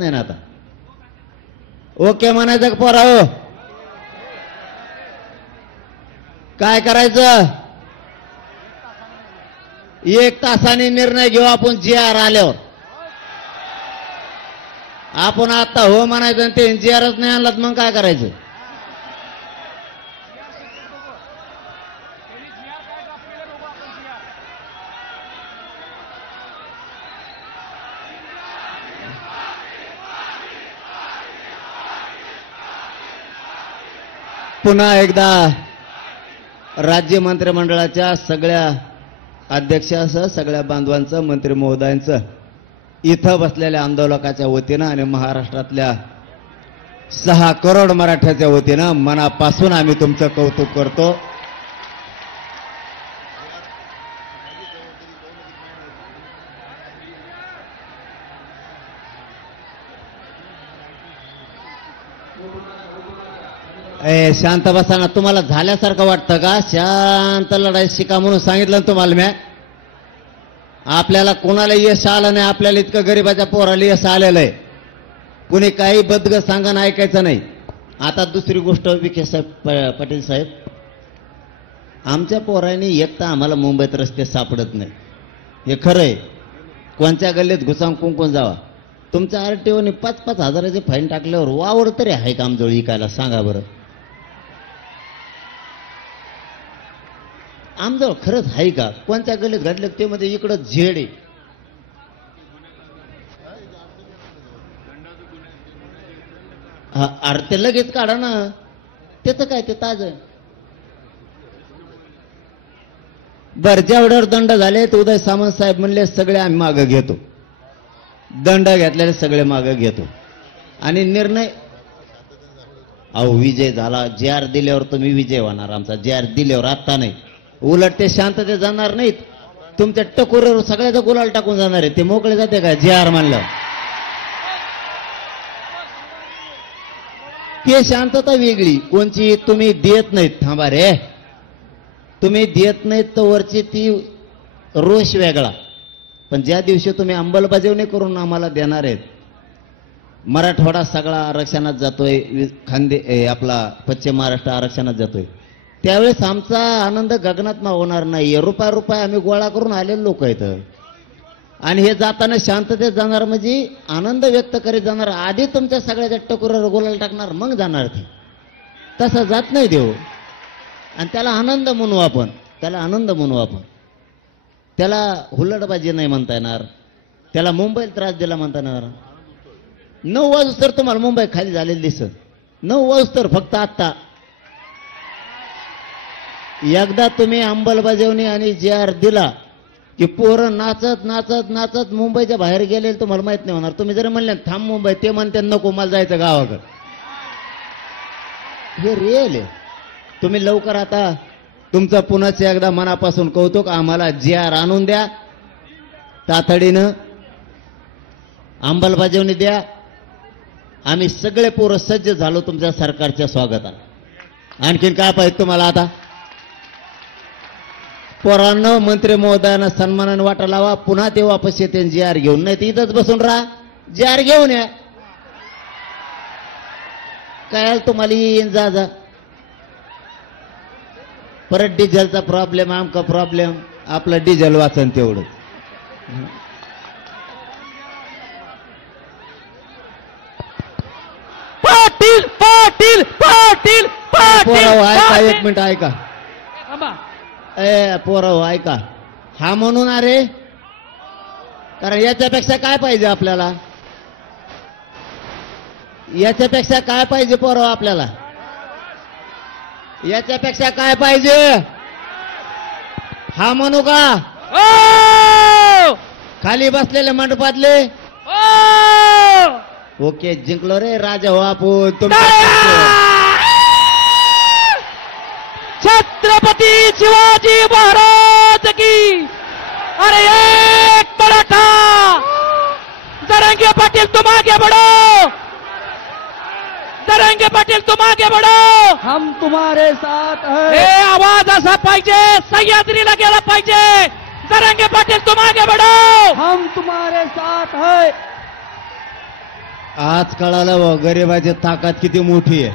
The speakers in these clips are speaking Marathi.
नाही ना आता ओके म्हणायचं का पोराओ काय करायचं 1 तासाने निर्णय घेऊ आपण GR आल्यावर आपण आता हो म्हणायचं आणि ते GRच नाही आणलात मग काय करायचं पुन्हा एकदा राज्य मंत्रिमंडळाच्या सगळ्या अध्यक्षासह सगळ्या बांधवांचं मंत्री महोदयांचं इथं बसलेल्या आंदोलकाच्या वतीनं आणि महाराष्ट्रातल्या 6 करोड मराठ्याच्या वतीनं मनापासून आम्ही तुमचं कौतुक करतो. शांत बसाना तुम्हाला झाल्यासारखं वाटतं का शांत लढाई शिका म्हणून सांगितलं तुम्हाला मी आपल्याला कोणाला यश आलं नाही आपल्याला इतकं गरीबाच्या पोराला यश आलेलं आहे कुणी काही बदग सांगा ऐकायचं नाही. आता दुसरी गोष्ट विखे साहेब पाटील साहेब आमच्या पोरांनी एक तर आम्हाला मुंबईत रस्ते सापडत नाही हे खरं आहे कोणत्या गल्लीत घुसांग कुंकून जावा तुमच्या RTOने 5-5 हजाराचे फाईन टाकल्यावर वावर तरी आहे का आमजवळ इकायला सांगा बरं आमजवळ खरंच आहे का कोणत्या गल्लीत घडलं ते मध्ये इकडं झेड आहे अरे ते लगेच काढा ना त्याचं काय ते ताज बर जेवढ्यावर दंड झाले तर उदय सामंत साहेब म्हणले सगळे आम्ही मागं घेतो दंड घेतलेले सगळे मागं घेतो आणि निर्णय अहो विजय झाला GR दिल्यावर तुम्ही विजय होणार आमचा GR दिल्यावर आता नाही उलट ते शांततेत जाणार नाहीत तुमच्या टकोरीवर सगळ्याचा गुलाल टाकून जाणार आहे ते मोकळे जाते का GR म्हणलं ते शांतता वेगळी कोणची तुम्ही देत नाहीत थांबा रे तुम्ही देत नाहीत तर वरची ती रोष वेगळा पण ज्या दिवशी तुम्ही अंमलबजावणी करून आम्हाला देणार आहेत मराठवाडा सगळा आरक्षणात जातोय खांदे आपला पश्चिम महाराष्ट्र आरक्षणात जातोय त्यावेळेस आमचा आनंद गगनात होणार नाही रुपया आम्ही गोळा करून आलेले लोक आहेत आणि हे जाताना शांततेत जाणार म्हणजे आनंद व्यक्त करीत जाणार आधी तुमच्या सगळ्याच्या टकोरीवर गुलाल टाकणार मग जाणार ते तसं जात नाही देव आणि त्याला आनंद म्हणू आपण त्याला हुल्लडबाजी नाही म्हणता येणार त्याला मुंबईला त्रास दिला म्हणता येणार 9 वाजता तर तुम्हाला मुंबई खाली झालेली दिसत 9 वाजता फक्त आता एकदा तुम्ही अंमलबजावणी आणि GR दिला की पोरं नाचत नाचत नाचत मुंबईच्या बाहेर गेले तुम्हाला माहित नाही होणार तुम्ही जर म्हणले थांब मुंबई ते म्हणते नको मला जायचं गावाकडे हे रिअल आहे तुम्ही लवकर आता तुमचं पुन्हाच एकदा मनापासून कौतुक आम्हाला GR आणून द्या तातडीनं अंमलबजावणी द्या आम्ही सगळे पोरं सज्ज झालो तुमच्या सरकारच्या स्वागताला आणखीन काय पाहिजे तुम्हाला आता पोरांनो मंत्री महोदयांना सन्मानाने वाटा लावा पुन्हा ते वापस येते GR घेऊन नाही तर इथंच बसून राहा GR घेऊन या काय तुम्हाला येईन जा परत डिझेलचा प्रॉब्लेम आमका प्रॉब्लेम आपलं डिझेल वाचन तेवढं पाटील पाटील पाटील पोराव ऐका 1 मिनिट ऐका पोराव ऐका हा म्हणून अरे कारण याच्यापेक्षा काय पाहिजे आपल्याला याच्यापेक्षा काय पाहिजे पोराव आपल्याला याच्यापेक्षा काय पाहिजे हा म्हणू का खाली बसलेले मंडपातले ओके जिंकलो रे राजा हो आपण छत्रपती शिवाजी महाराज की अरे एक मराठा जरंगे पाटील तुम आगे बढ़ो जरंगे पाटील तुम आगे बढ़ो हम तुम्हारे साथ हैं हे आवाज असा पाहिजे सह्याद्रीला गेला पाहिजे जरंगे पाटील तुम आगे बढ़ो हम तुम्हारे साथ हैं आज कळालं व गरिबाची ताकद किती मोठी आहे.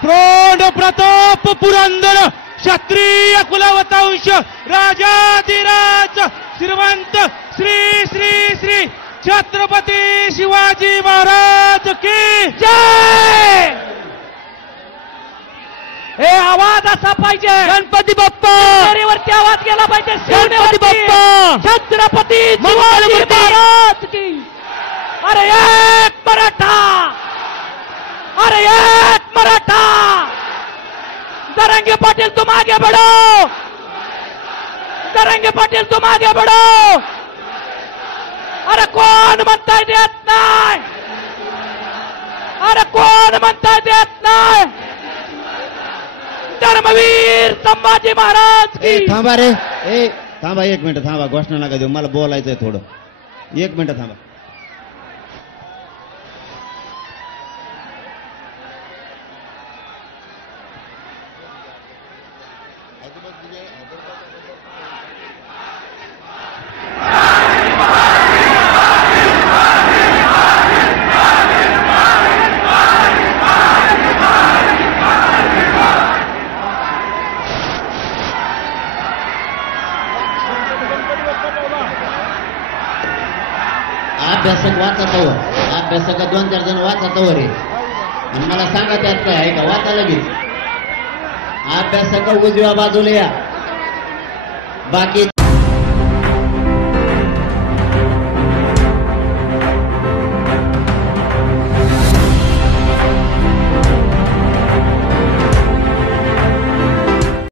प्रौढ प्रताप पुरंदर क्षत्रिय कुलवतांश राजाधिराज श्रीमंत श्री श्री श्री छत्रपती शिवाजी महाराज की जय. हे आवाज असा पाहिजे. गणपती बाप्पा वरती आवाज गेला पाहिजे. गणपती बाप्पा छत्रपती शिवाजी महाराज की. अरे एक मराठा, अरे एक मराठा. जरंगे पाटील तुम आगे बढ़ो, जरंगे पाटील तुम आगे बढ़ो. अरे कोण म्हणताय देत नाही, अरे कोण म्हणताय देत नाही. धर्मवीर संभाजी महाराज ए की. थांबा रे, ए थांबा, एक मिनिट थांबा. घोषणा नका देऊ, मला बोलायचंय थोडं. एक मिनिट थांबा. अभ्यासक वाचतावर, अभ्यासक 2-4 जण वाचतावर आहे आणि मला सांगा त्यात काय आहे का. वाचा लगेच. अभ्यासक उजव्या बाजूला या, बाकी